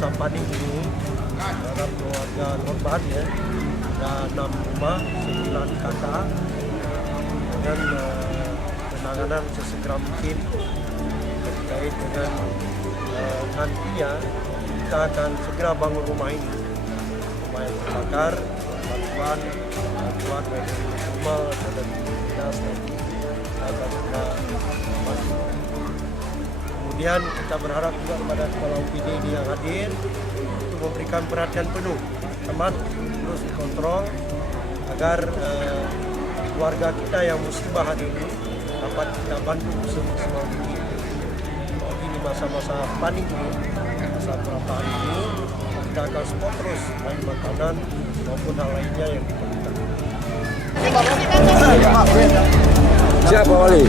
masa panik ini terhadap keluarga korban ya, ada 6 rumah, 9 kakak, dan penanganan sesegera mungkin terkait dengan nantinya kita akan segera bangun rumah ini, rumah yang terbakar, bantuan dari rumah dan dari dinas akan segera bantu. Kemudian kita berharap juga kepada kepala UPD ini yang hadir untuk memberikan perhatian penuh, teman terus dikontrol agar keluarga kita yang musibah hari ini dapat kita bantu semaksimal mungkin. Di masa-masa panik ini, masa beberapa hari ini, kita akan support terus baik makanan maupun hal lainnya yang diperlukan. Siapa Wali?